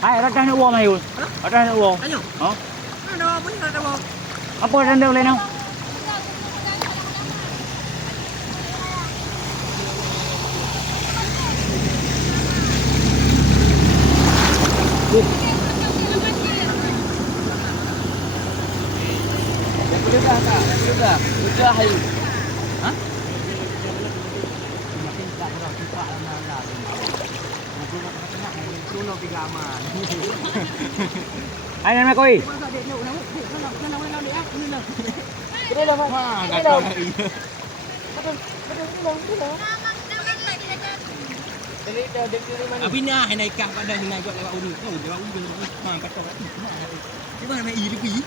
Ay, radah nak uang mayu. Radah nak uang. Ayo. Ha? Ada apa ni ada apa? Apa rendah boleh nak? Sudah tak? Sudah. Sudah hai. Ha? Makin tak berapa cepat lah. Aku nak tengah tolong tiga aman. Ay, nak koi. Betul lah, Mak. Ha, kata lagi. Abi nak naik kah pada naik kat lewat ulu. Tahu lewat ulu. Ha, kata lagi. Di mana mai lebih?